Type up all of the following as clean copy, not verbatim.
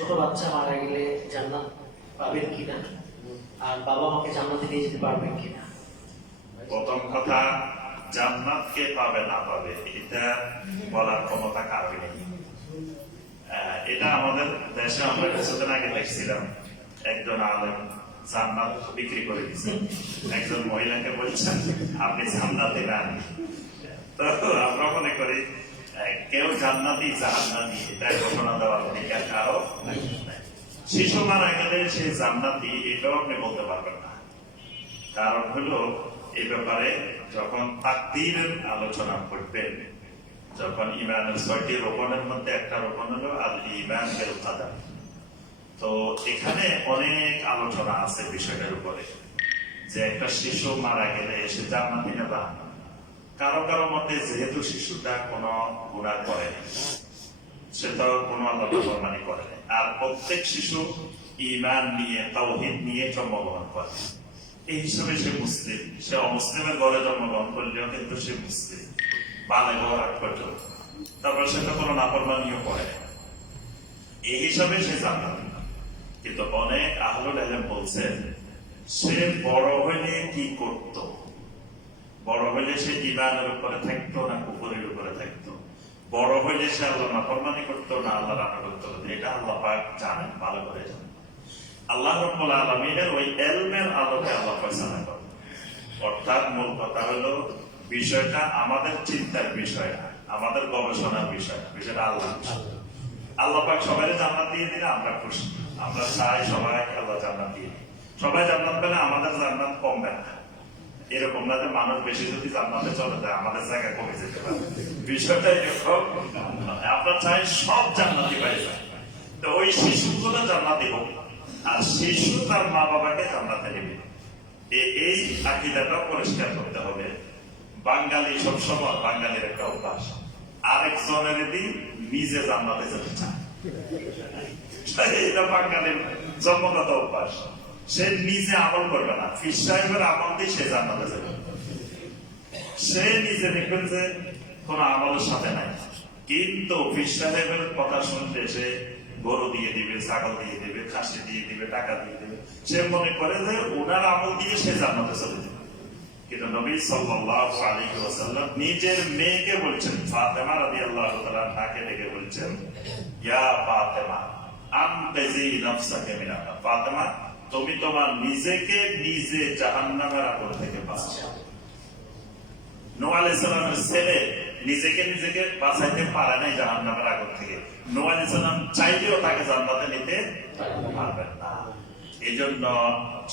ছোট বাচ্চা মারা গেলে জান্নাত পাবেন কিনা, আর বাবা মাকে জান্নাতে নিয়ে যেতে পারবেন কিনা? প্রথম কথা, জান্নাত কে পাবে না পাবে এটা বলার ক্ষমতা কারোর নেই। এটা আমাদের দেশে আমরা কিছুদিন আগে দেখছিলাম, একজন আলেম জান্নাত বিক্রি করে দিচ্ছেন, একজন মহিলাকে বলছেন আপনি জান্নাতে না। তো আমরা মনে করি কেউ জান্নাতি জাহান্নাতি এটা ঘোষণা দেওয়ার অধিকার কারো নাই। শিশু মারা গেলে সে জান্নাতি এটাও আপনি বলতে পারবেন না। কারণ হলো এই ব্যাপারে যখন তাকদীরের আলোচনা করবেন, যখন ইমানের 6টি রোকনের মধ্যে একটা রোকন হলো আল ঈমান বিল কাদার, তো এখানে অনেক আলোচনা আছে বিষয়টার উপরে যে একটা শিশু মারা গেলে সে জান্নাতি না জাহান্নামী। কারো কারো মতে যেহেতু শিশুটা কোনো গুনাহ করেনি, সে তো কোনো আল্লাহর করে নাই, আর প্রত্যেক শিশু ঈমান নিয়ে তাওহীদ নিয়ে জন্মগ্রহণ করে, এই হিসাবে সে মুসলিম। সে অমুসলিমের ঘরে জন্মগ্রহণ করলেও কিন্তু সে মুসলিম, বালেগ হওয়ার আগ পর্যন্ত। তারপর সেটা কোনো নাফরমানিও করে, এই হিসাবে সে জান্নাতি। কিন্তু অনেক আহলুল ইলম বলছেন সে বড় হইলে কি করত, বড় হইলে সে ঈমানের উপরে থাকতো না কুফরের উপরে থাকতো, বড় হইলে সে আল্লাহ নাফরমানি করতো না আল্লাহ রান্না করতো, এটা আল্লাহ পাক জানেন, ভালো করে জানেন। আল্লাহ রাব্বুল আলামিনের ওই ইলমের আলোকে আল্লাহ ফয়সালা করেন। অর্থাৎ মূল কথা হলো বিষয়টা আমাদের চিন্তার বিষয় না, আমাদের গবেষণার বিষয় না, বিষয়টা আল্লাহ। আল্লাহ পাক সবাই জান্নাত দিয়ে দিলে আমরা খুশি, আমরা চাই সবাই আল্লাহ জান্নাত দিয়ে দিই। সবাই জান্নাত পেলে আমাদের জান্নাত কমবে না, এরকম না যে মানুষ বেশি যদি জান্নাতে চলে যায় আমাদের জায়গা কমে যেতে পারে, বিষয়টা এরকম। আমরা চাই সব জান্নাতি পাই যায়, তো ওই শিশুগুলো জান্নাতি হোক, আর শিশু তার মা বাবাকে জান্নাতে নেবে, এই আকীদাটা পরিষ্কার করতে হবে। বাঙালি সবসময়, বাঙালির একটা অভ্যাস, আরেকজনের দিন নিজে জান্নাতে যেতে চায়, এটা বাঙালির জন্মগত অভ্যাস। সে নিজে আমল করবে না, পীর সাহেবের আমল দিয়ে সে জান্নাতে যাবে। সে নিজে দেখবেন যে কোন আমলের সাথে নাই, কিন্তু পীর সাহেবের কথা শুনলে সে গরু দিয়ে দিবে, ছাগল দিয়ে দিবে, খাসি দিয়ে দিবে, টাকা দিয়ে দিবে, সে মনে করে যে ওনার আমল দিয়ে সে জান্নাতে চলে যাবে। কিন্তু নবী সাল্লাল্লাহু আলাইহি ওয়াসাল্লাম নিজের মেয়েকে বলছেন, ফাতেমা রাদিয়াল্লাহু তাআলা তাকে ডেকে বলছেন, ইয়া ফাতেমা আনকিজি নাফসাকা মিনান নার, ফাতেমা তুমি তোমার নিজেকে নিজে জাহান্নামের আগুন থেকে বাঁচাও। নূহ আলাইহিস সালামের ছেলে নিজেকে নিজেকে বাঁচাইতে পারে নাই জাহান্নামের আগুন থেকে, নূহ আলাইহিস সালাম চাইলেও তাকে জান্নাতে নিতে পারবেন না। এই জন্য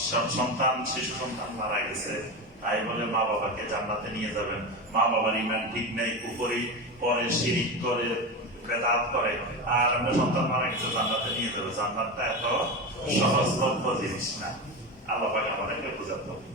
সব সন্তান, শিশু সন্তান মারা গেছে, তাই বলে মা বাবাকে জান্নাতে নিয়ে যাবেন। মা বাবার ঈমান ঠিক নেই, কুফরি করে, শিরিক করে, বেদাত করে, আর আমরা সন্তান মারা গেছে জান্নাতে নিয়ে যাবে, জান্নাতটা এত সহজলভ্য জিনিস না। আল্লাহ পাক আমাদেরকে বুঝাতে হবে।